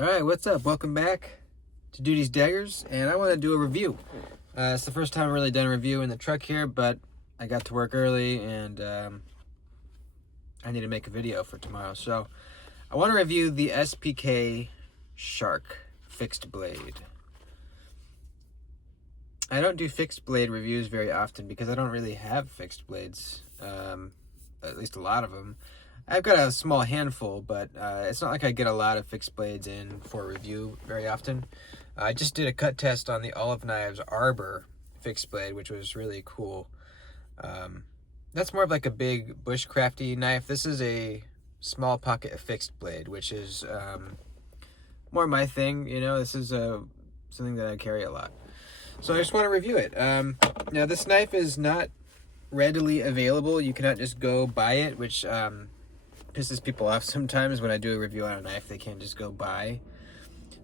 Alright, what's up? Welcome back to Duty's Daggers, and I want to do a review. It's the first time I've really done a review in the truck here, but I got to work early, and I need to make a video for tomorrow. So, I want to review the SPK Shark fixed blade. I don't do fixed blade reviews very often because I don't really have fixed blades, at least a lot of them. I've got a small handful, but it's not like I get a lot of fixed blades in for review very often. I just did a cut test on the Olive Knives Arbor fixed blade, which was really cool. That's more of like a big bushcrafty knife. This is a small pocket fixed blade, which is more my thing. You know, this is something that I carry a lot. So I just want to review it. Now, this knife is not readily available. You cannot just go buy it, which pisses people off sometimes when I do a review on a knife they can't just go buy.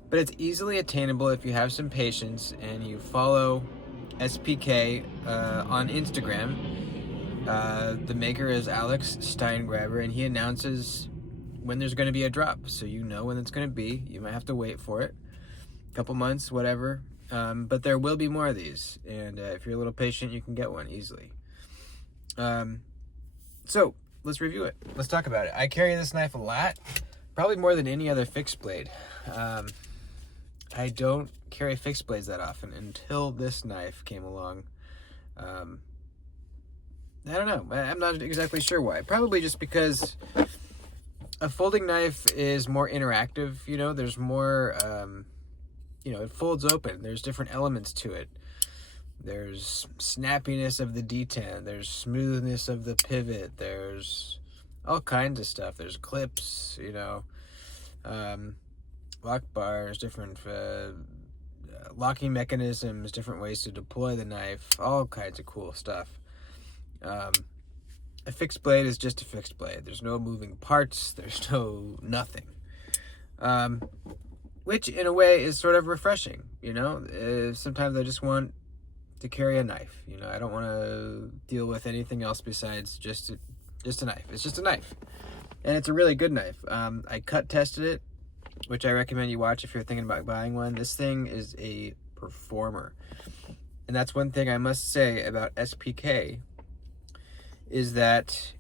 But it's easily attainable if you have some patience and you follow SPK on Instagram. The maker is Alex Steingraber, and he announces when there's going to be a drop, so you know when it's going to be. You might have to wait for it, a couple months, whatever, but there will be more of these, and if you're a little patient, you can get one easily. So let's review it. Let's talk about it. I carry this knife a lot, probably more than any other fixed blade. I don't carry fixed blades that often until this knife came along. I don't know. I'm not exactly sure why. Probably just because a folding knife is more interactive. You know, there's more, it folds open. There's different elements to it. There's snappiness of the detent. There's smoothness of the pivot. There's all kinds of stuff. There's clips, lock bars, different locking mechanisms, different ways to deploy the knife, all kinds of cool stuff. A fixed blade is just a fixed blade. There's no moving parts. There's no nothing. Which, in a way, is sort of refreshing, Sometimes I just want to carry a knife. I don't want to deal with anything else besides just a knife. It's just a knife, and it's a really good knife. I cut tested it, which I recommend you watch if you're thinking about buying one. This thing is a performer, and that's one thing I must say about SPK is that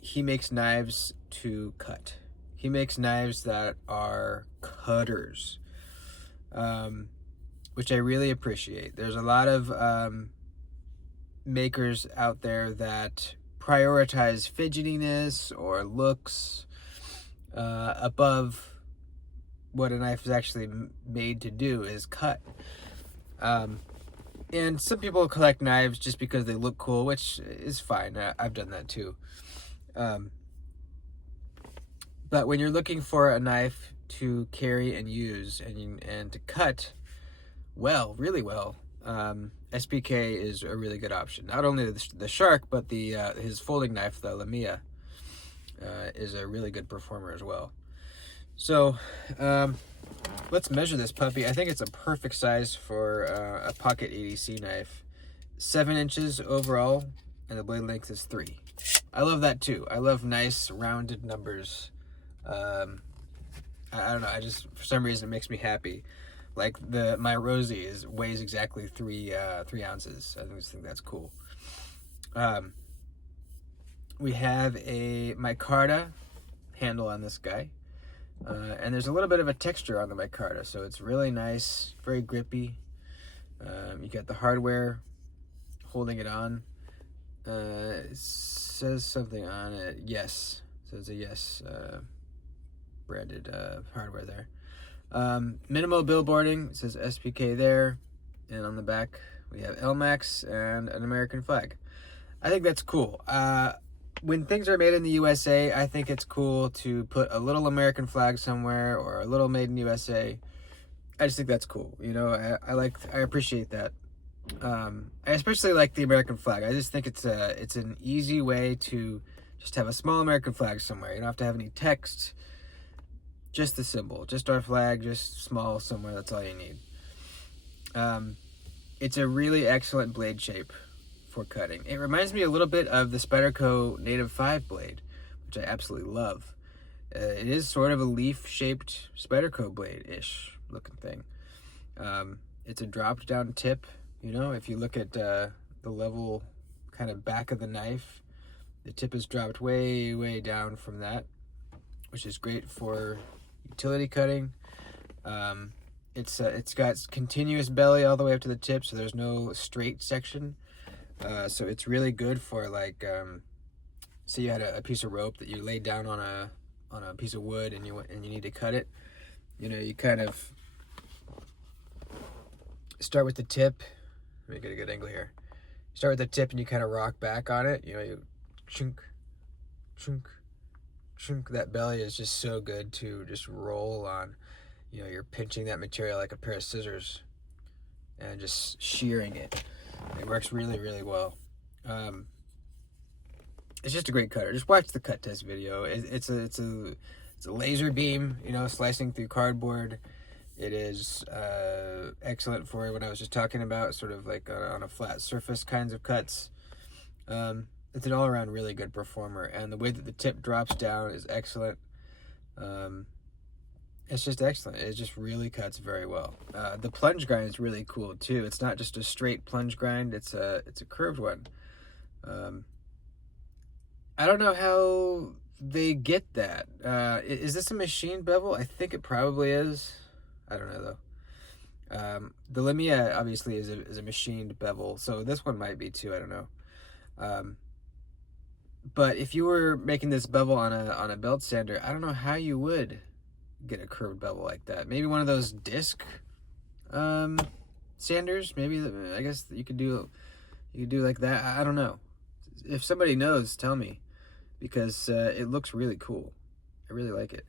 he makes knives to cut. He makes knives that are cutters. Which I really appreciate. There's a lot of makers out there that prioritize fidgetiness or looks above what a knife is actually made to do, is cut. And some people collect knives just because they look cool, which is fine. I've done that too. But when you're looking for a knife to carry and use and to cut really well, SPK is a really good option. Not only the Shark, but his folding knife, the Lamia, is a really good performer as well. So let's measure this puppy. I think it's a perfect size for a pocket ADC knife. 7 inches overall, and the blade length is 3. I love that too. I love nice rounded numbers. I don't know, for some reason it makes me happy. Like my Rosie weighs exactly 3 ounces. I just think that's cool. We have a micarta handle on this guy, and there's a little bit of a texture on the micarta, so it's really nice, very grippy. You got the hardware holding it on. It says something on it. Yes, so it's a Yes branded hardware there. Minimal billboarding, it says SPK there, and on the back we have LMAX and an American flag. I think that's cool. When things are made in the USA, I think it's cool to put a little American flag somewhere or a little made in USA. I just think that's cool. I appreciate that. I especially like the American flag. I just think it's an easy way to just have a small American flag somewhere. You don't have to have any text. Just the symbol, just our flag, just small somewhere. That's all you need. It's a really excellent blade shape for cutting. It reminds me a little bit of the Spyderco Native 5 blade, which I absolutely love. It is sort of a leaf-shaped Spyderco blade-ish looking thing. It's a dropped down tip. You know, if you look at the level kind of back of the knife, the tip is dropped way, way down from that, which is great for utility cutting. It's got continuous belly all the way up to the tip, so there's no straight section. So it's really good for, like, say you had a piece of rope that you laid down on a piece of wood and you need to cut it. You know, you kind of start with the tip. Let me get a good angle here. You start with the tip and you kind of rock back on it. You know, you chunk, chunk, chunk. That belly is just so good to just roll on. You know, you're pinching that material like a pair of scissors and just shearing it. It works really, really well. It's just a great cutter. Just watch the cut test video. It's a laser beam, you know, slicing through cardboard. It is excellent for what I was just talking about, sort of like on a flat surface kinds of cuts. It's an all-around really good performer, and the way that the tip drops down is excellent. It's just excellent. It just really cuts very well. The plunge grind is really cool too. It's not just a straight plunge grind. It's a curved one. I don't know how they get that. Is this a machine bevel? I think it probably is. I don't know though. The Lumia obviously is a machined bevel, so this one might be too. I don't know. But if you were making this bevel on a belt sander, I don't know how you would get a curved bevel like that. Maybe one of those disc sanders. Maybe I guess you could do like that. I don't know. If somebody knows, tell me, because it looks really cool. I really like it.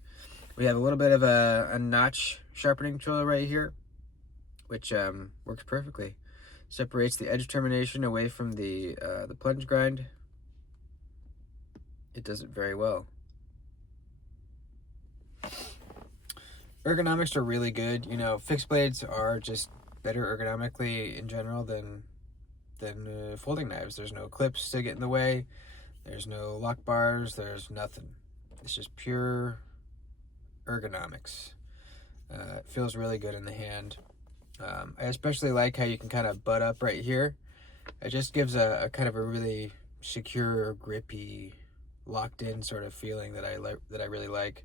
We have a little bit of a notch sharpening tool right here, which works perfectly. Separates the edge termination away from the plunge grind. It does it very well. Ergonomics are really good. You know, fixed blades are just better ergonomically in general than folding knives. There's no clips to get in the way. There's no lock bars. There's nothing. It's just pure ergonomics. It feels really good in the hand. I especially like how you can kind of butt up right here. It just gives a kind of a really secure, grippy, locked in sort of feeling that I really like.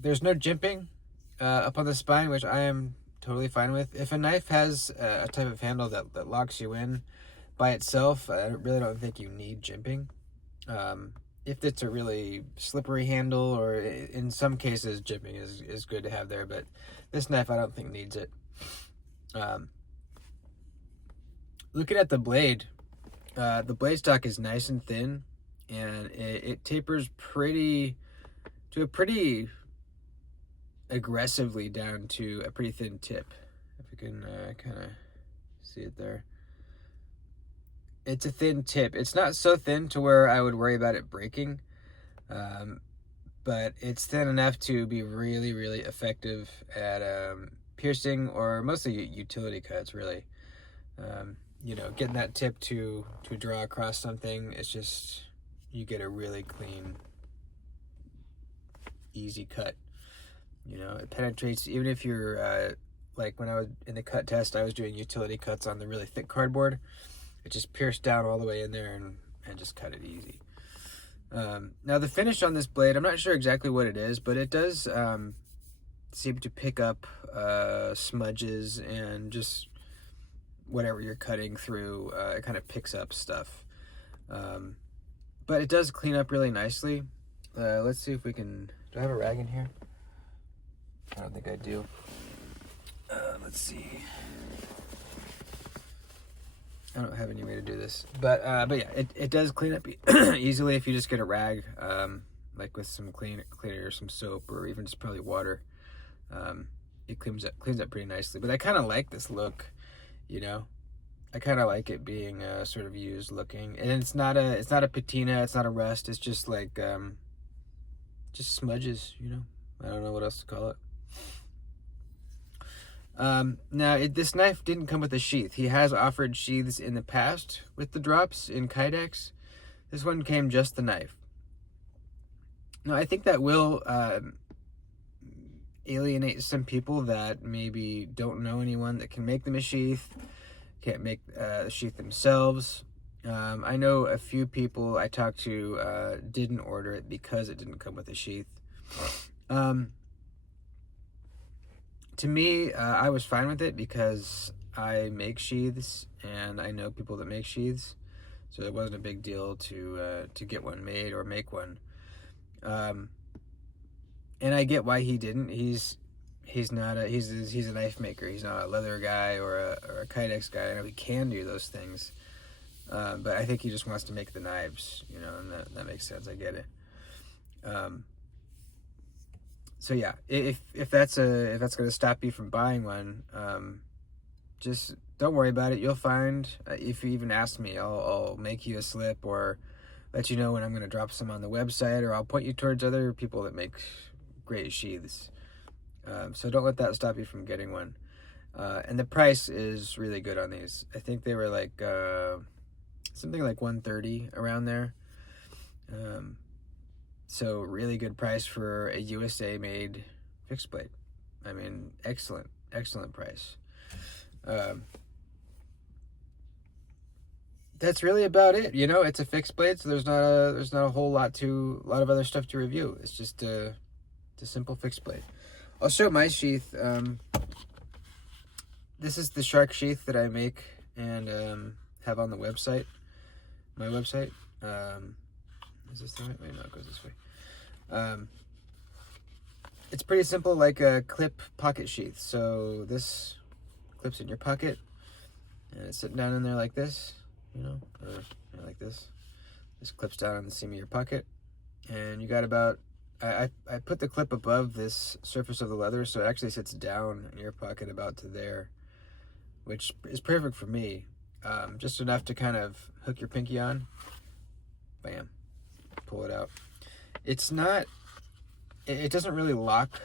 There's no jimping up on the spine, which I am totally fine with. If a knife has a type of handle that locks you in by itself, I really don't think you need jimping. If it's a really slippery handle, or in some cases jimping is good to have there, but this knife I don't think needs it. Looking at the blade stock is nice and thin, and it tapers pretty aggressively down to a pretty thin tip. If you can kind of see it there. It's a thin tip. It's not so thin to where I would worry about it breaking, but it's thin enough to be really, really effective at piercing, or mostly utility cuts, really. You know, getting that tip to draw across something, it's just, you get a really clean, easy cut. You know, it penetrates, even if you're, like when I was in the cut test, I was doing utility cuts on the really thick cardboard. It just pierced down all the way in there and just cut it easy. Now the finish on this blade, I'm not sure exactly what it is, but it does seem to pick up smudges and just whatever you're cutting through. It kind of picks up stuff. But it does clean up really nicely. Let's see if we can, do I have a rag in here? I don't think I do. Let's see. I don't have any way to do this, but yeah, it does clean up easily if you just get a rag, like with some cleaner or some soap, or even just probably water. It cleans up pretty nicely. But I kind of like this look, you know. I kind of like it being sort of used looking, and it's not a patina, it's not a rust. It's just like just smudges, you know. I don't know what else to call it. Now this knife didn't come with a sheath. He has offered sheaths in the past with the drops in Kydex. This one came just the knife. No, I think that will alienate some people that maybe don't know anyone that can make them a sheath, can't make the sheath themselves. I know a few people I talked to didn't order it because it didn't come with a sheath. To me, I was fine with it because I make sheaths and I know people that make sheaths, so it wasn't a big deal to get one made or make one. And I get why he didn't. He's not a he's a knife maker. He's not a leather guy or a kydex guy. I know he can do those things, but I think he just wants to make the knives, you know, and that makes sense. I get it. So yeah, if that's going to stop you from buying one, just don't worry about it. You'll find, if you even ask me, I'll make you a slip or let you know when I'm going to drop some on the website, or I'll point you towards other people that make great sheaths. So don't let that stop you from getting one. And the price is really good on these. I think they were like something like $130 around there. So really good price for a USA made fixed blade. I mean, excellent price. That's really about it. You know, it's a fixed blade, so there's not a whole lot of other stuff to review. It's just a simple fixed blade. I'll show my sheath. This is the Shark sheath that I make and have on the website. My website. Is this the right way? No, it goes this way. It's pretty simple, like a clip pocket sheath. So this clips in your pocket, and it's sitting down in there like this, you know, or like this. This clips down on the seam of your pocket, and you got about. I put the clip above this surface of the leather, so it actually sits down in your pocket about to there, which is perfect for me. Just enough to kind of hook your pinky on. Bam. Pull it out. It's not, it doesn't really lock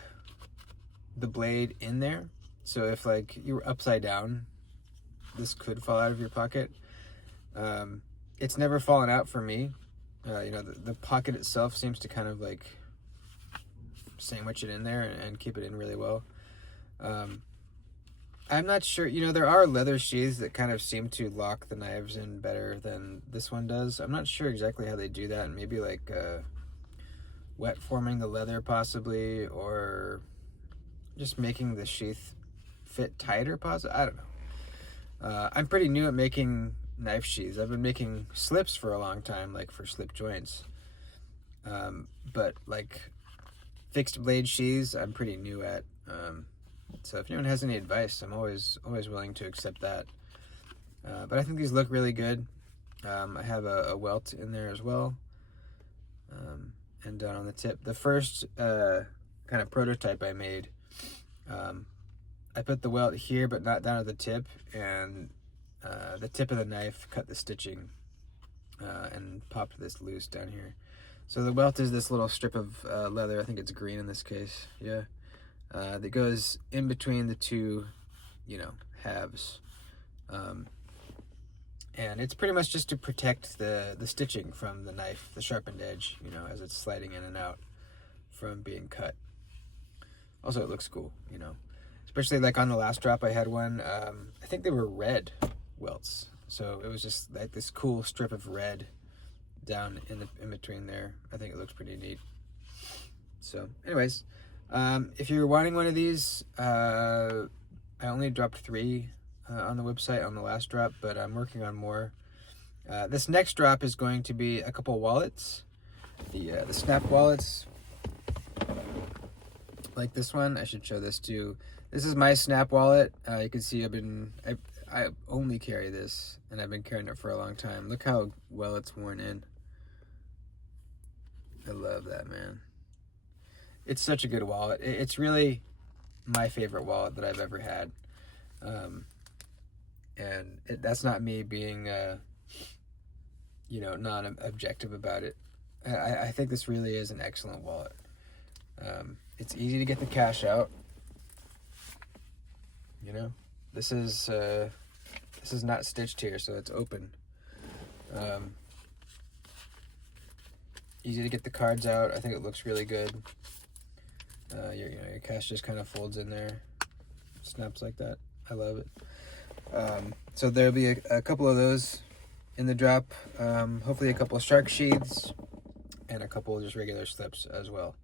the blade in there. So if like you were upside down, this could fall out of your pocket. It's never fallen out for me. You know, the pocket itself seems to kind of like sandwich it in there and keep it in really well. I'm not sure, you know, there are leather sheaths that kind of seem to lock the knives in better than this one does. I'm not sure exactly how they do that, and maybe like wet forming the leather possibly, or just making the sheath fit tighter possibly. I don't know. I'm pretty new at making knife sheaths. I've been making slips for a long time, like for slip joints. But like fixed blade sheaths, I'm pretty new at. So if anyone has any advice, I'm always willing to accept that. But I think these look really good. I have a welt in there as well, and down on the tip. The first kind of prototype I made, I put the welt here, but not down at the tip, and the tip of the knife cut the stitching and popped this loose down here. So the welt is this little strip of leather. I think it's green in this case. Yeah. That goes in between the two, you know, halves. And it's pretty much just to protect the stitching from the knife, the sharpened edge, you know, as it's sliding in and out from being cut. Also, it looks cool, you know, especially like on the last drop I had one, I think they were red welts. So it was just like this cool strip of red down in between there. I think it looks pretty neat. So anyways, if you're wanting one of these, I only dropped 3 on the website on the last drop, but I'm working on more. This next drop is going to be a couple wallets, the snap wallets, like this one. I should show this too. This is my snap wallet. You can see I only carry this, and I've been carrying it for a long time. Look how well it's worn in. I love that, man. It's such a good wallet. It's really my favorite wallet that I've ever had. And that's not me being, you know, non-objective about it. I think this really is an excellent wallet. It's easy to get the cash out. You know, this is not stitched here, so it's open. Easy to get the cards out. I think it looks really good. Your cast just kind of folds in there, snaps like that. I love it. So there'll be a couple of those in the drop. Hopefully a couple of shark sheaths and a couple of just regular slips as well.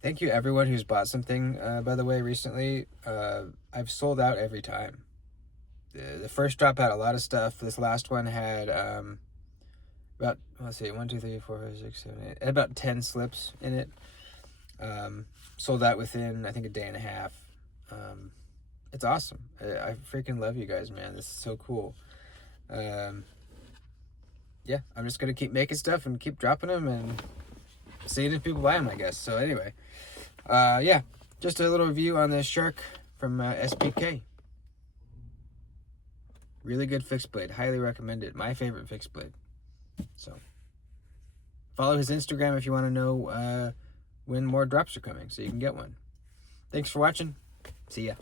Thank you everyone who's bought something, by the way, recently. I've sold out every time. The first drop had a lot of stuff. This last one had about, let's see, 1, 2, 3, 4, 5, 6, 7, 8, about 10 slips in it. Sold out within, I think, a day and a half. It's awesome. I freaking love you guys, man. This is so cool. Yeah, I'm just gonna keep making stuff and keep dropping them and seeing if people buy them, I guess. So anyway, yeah, just a little review on this shark from SPK. Really good fixed blade. Highly recommend it. My favorite fixed blade. So follow his Instagram if you want to know when more drops are coming, so you can get one. Thanks for watching. See ya.